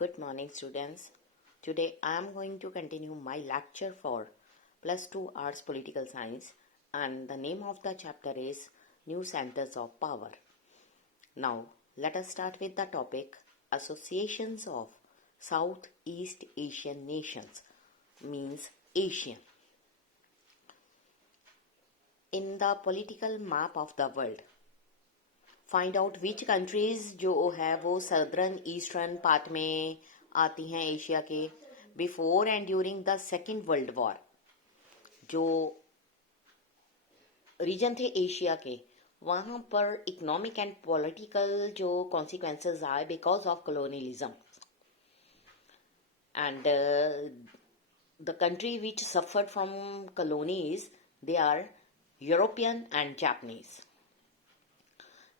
Good morning, students. Today I am going to continue my lecture for Plus 2 Arts Political Science, and the name of the chapter is New Centers of Power. Now, let us start with the topic Associations of Southeast Asian Nations, means Asian. In the political map of the world, find out which countries जो है वो southern eastern part में आती हैं Asia के. Before and during the second world war जो region थे Asia के, वहाँ पर इकोनॉमिक एंड पॉलिटिकल जो कॉन्सिक्वेंसेस आए because of colonialism. And the country which suffered from colonies they are European and Japanese.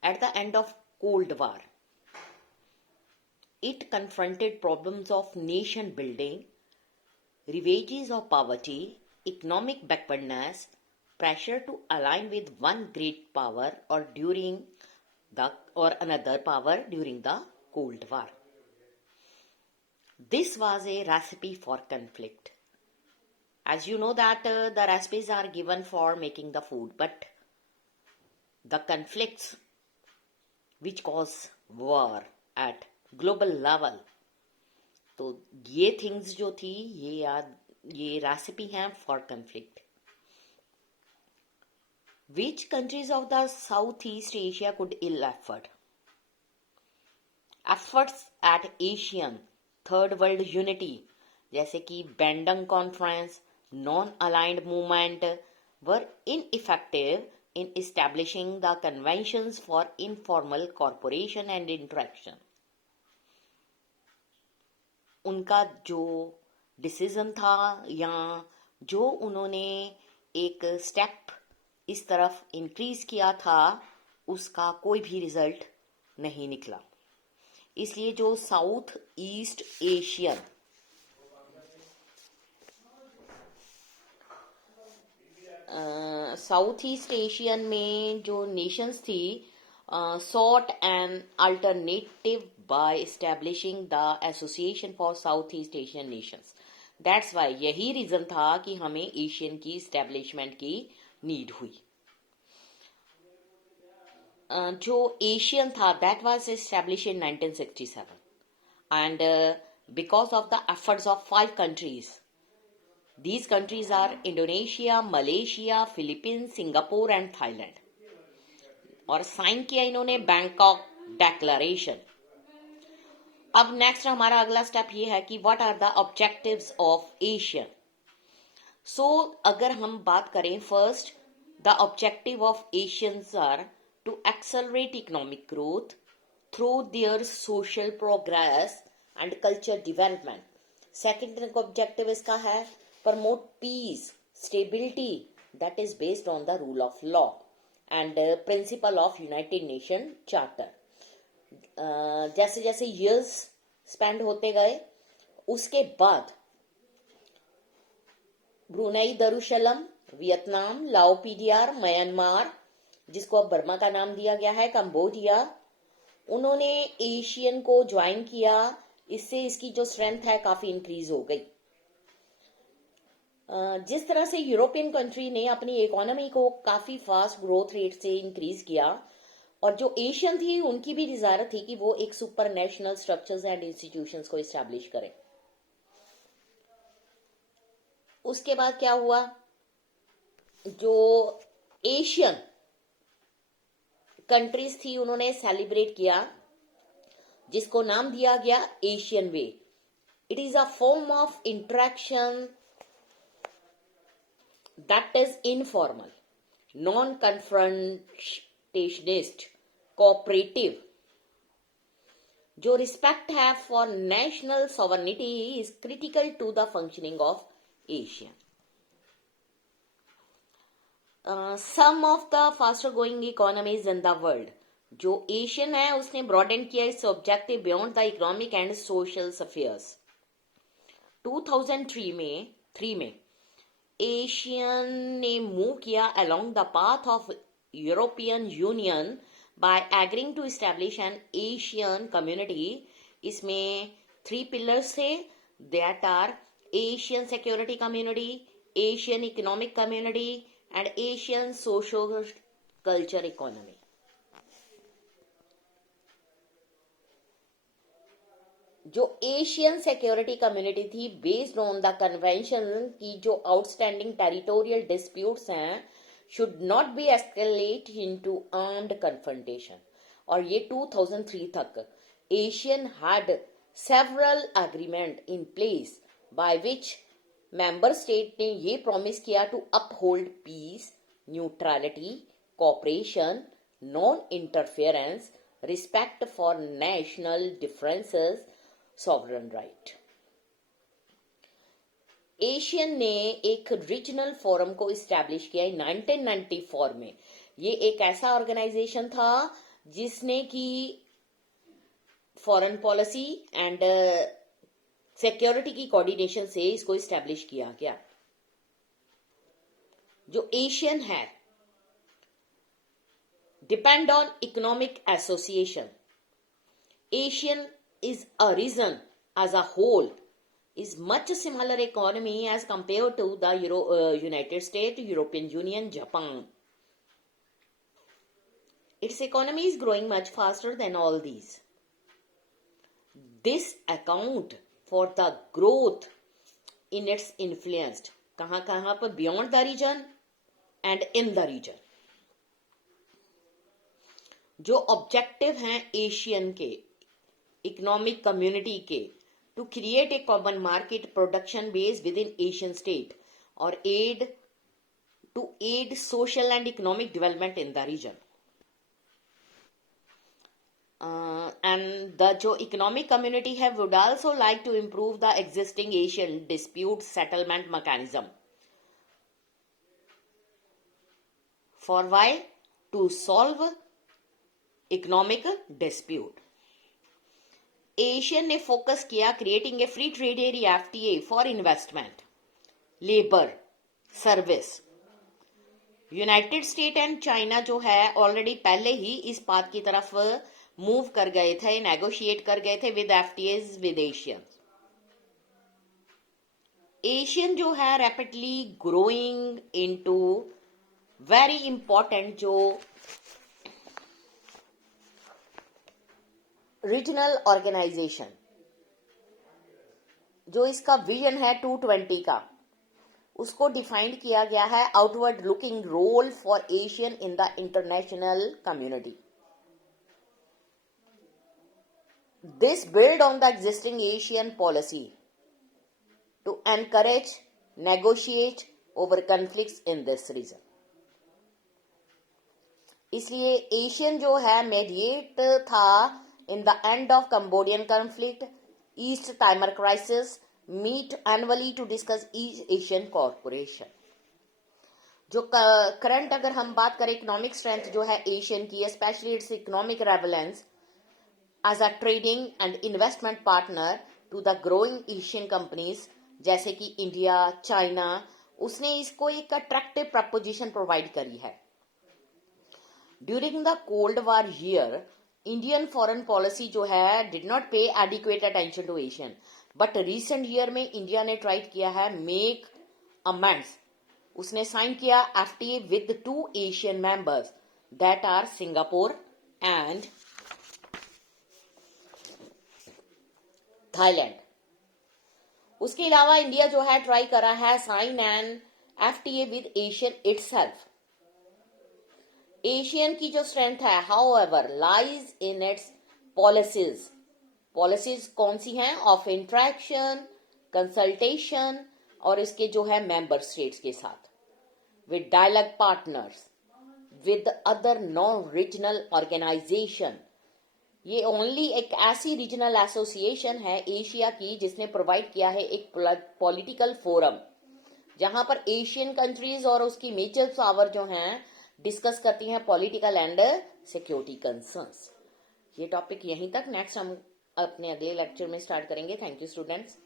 At the end of Cold War, it confronted problems of nation building, ravages of poverty, economic backwardness, pressure to align with one great power or another power during the Cold War. This was a recipe for conflict. As you know that the recipes are given for making the food, but the conflicts which cause war at global level, तो ये things जो थी ये recipe हैं for conflict. Which countries of the Southeast Asia could ill afford? Efforts at Asian Third World Unity जैसे कि Bandung Conference, non-aligned movement were ineffective in establishing the conventions for informal cooperation and interaction. उनका जो decision था या जो उन्होंने एक step इस तरफ इंक्रीज किया था, उसका कोई भी रिजल्ट नहीं निकला. इसलिए जो south east Asian south east Asian में जो नेशंस थी sought an alternative by establishing the Association for Southeast Asian Nations. That's why यही रीजन था कि हमें एशियन की एस्टेब्लिशमेंट की नीड हुई. जो एशियन था that was established in 1967 and because of the efforts of 5 countries. These countries are Indonesia, Malaysia, Philippines, Singapore and Thailand. और साइन किया इन्होंने बैंकॉक डेक्लरेशन. अब नेक्स्ट हमारा अगला स्टेप ये है कि what are the objectives of ASEAN. So अगर हम बात करें first, the objective of ASEANs are to accelerate economic growth through their social progress and culture development. Second objective इसका है promote peace stability that is based on the rule of law and principle of United Nation Charter. जैसे जैसे years spend होते गए, उसके बाद Brunei दरुशलम, Vietnam, लाओपीडियार, Myanmar, जिसको अब बर्मा का नाम दिया गया है, कंबोडिया, उन्होंने एशियन को ज्वाइन किया. इससे इसकी जो स्ट्रेंथ है काफी इंक्रीज हो गई. जिस तरह से यूरोपियन कंट्री ने अपनी इकोनॉमी को काफी फास्ट ग्रोथ रेट से इंक्रीज किया, और जो एशियन थी उनकी भी डिजायर थी कि वो एक super national structures and institutions को एस्टैब्लिश करें. उसके बाद क्या हुआ, जो एशियन कंट्रीज थी उन्होंने सेलिब्रेट किया जिसको नाम दिया गया Asian way. It is a form of interaction that is informal, non-confrontationist, cooperative. जो respect है for national sovereignty is critical to the functioning of Asia. Some of the faster growing economies in the world, जो Asian है उसने broaden किया इस objective beyond the economic and social affairs. 2003 में Asian ने move किया along the path of European union by agreeing to establish an Asian community. इसमें 3 pillars थे, that are Asian Security Community, Asian Economic Community and Asian Social Culture Economy. जो Asian security community थी, based on the convention की जो outstanding territorial disputes हैं should not be escalate into armed confrontation, और ये 2003 तक Asian had several agreement in place by which member state ने ये प्रॉमिस किया to uphold peace, neutrality, cooperation, non interference, respect for national differences, sovereign right. Asian ने एक regional forum को establish किया 1994 में। ये एक ऐसा ऑर्गेनाइजेशन था जिसने की फॉरेन पॉलिसी एंड सिक्योरिटी की कोऑर्डिनेशन से इसको इस्टेब्लिश किया गया। जो एशियन है depend on economic association. Asian is a region as a whole is much similar economy as compared to the United States, European Union, Japan. Its economy is growing much faster than all these. This account for the growth in its influence कहाँ पर beyond the region and in the region. जो objective हैं ASEAN के economic community के to create a common market production base within ASEAN state स्टेट और aid social and economic development in the region, and the जो economic community है would also like to improve the existing ASEAN dispute settlement mechanism for way to solve economic dispute. ASEAN ने focus किया creating a free trade area FTA for investment, labour, service. United state and China जो है already पहले ही इस बात की तरफ move कर गए थे, नेगोशिएट कर गए थे विद एफटीएज विद एशियन। एशियन जो है rapidly growing into very important जो रीजनल ऑर्गेनाइजेशन, जो इसका विजन है 220 का, उसको डिफाइंड किया गया है outward looking role for Asian in the international community. This build on the existing Asian policy to encourage negotiate over conflicts in this region. इसलिए एशियन जो है मेडिएट था in the end of Cambodian conflict, East Timor crisis, meet annually to discuss East Asian cooperation. जो current अगर हम बात करें economic strength जो है एशियन की, specially its economic relevance as a trading and investment partner to the growing Asian companies जैसे कि इंडिया, चाइना, उसने इसको एक अट्रैक्टिव प्रपोजिशन प्रोवाइड करी है। During the cold war year Indian foreign policy जो है did not pay adequate attention to Asian, but recent year में इंडिया ने ट्राई किया है मेक अमेंड्स। उसने साइन किया FTA with 2 Asian members that are Singapore and Thailand. उसके अलावा इंडिया जो है ट्राई करा है sign an FTA with Asian itself. Asian की जो स्ट्रेंथ है however lies in its policies. Policies कौन सी हैं? ऑफ इंट्रैक्शन, कंसल्टेशन और इसके जो है मेंबर स्टेट्स के साथ, with dialogue partners, with other non regional organisation. ये ओनली एक ऐसी रीजनल एसोसिएशन है एशिया की जिसने प्रोवाइड किया है एक पॉलिटिकल फोरम जहां पर एशियन कंट्रीज और उसकी मेजर पावर जो हैं डिस्कस करती हैं पॉलिटिकल एंड सिक्योरिटी कंसर्न्स। ये टॉपिक यहीं तक, नेक्स्ट हम अपने अगले लेक्चर में स्टार्ट करेंगे। Thank you students.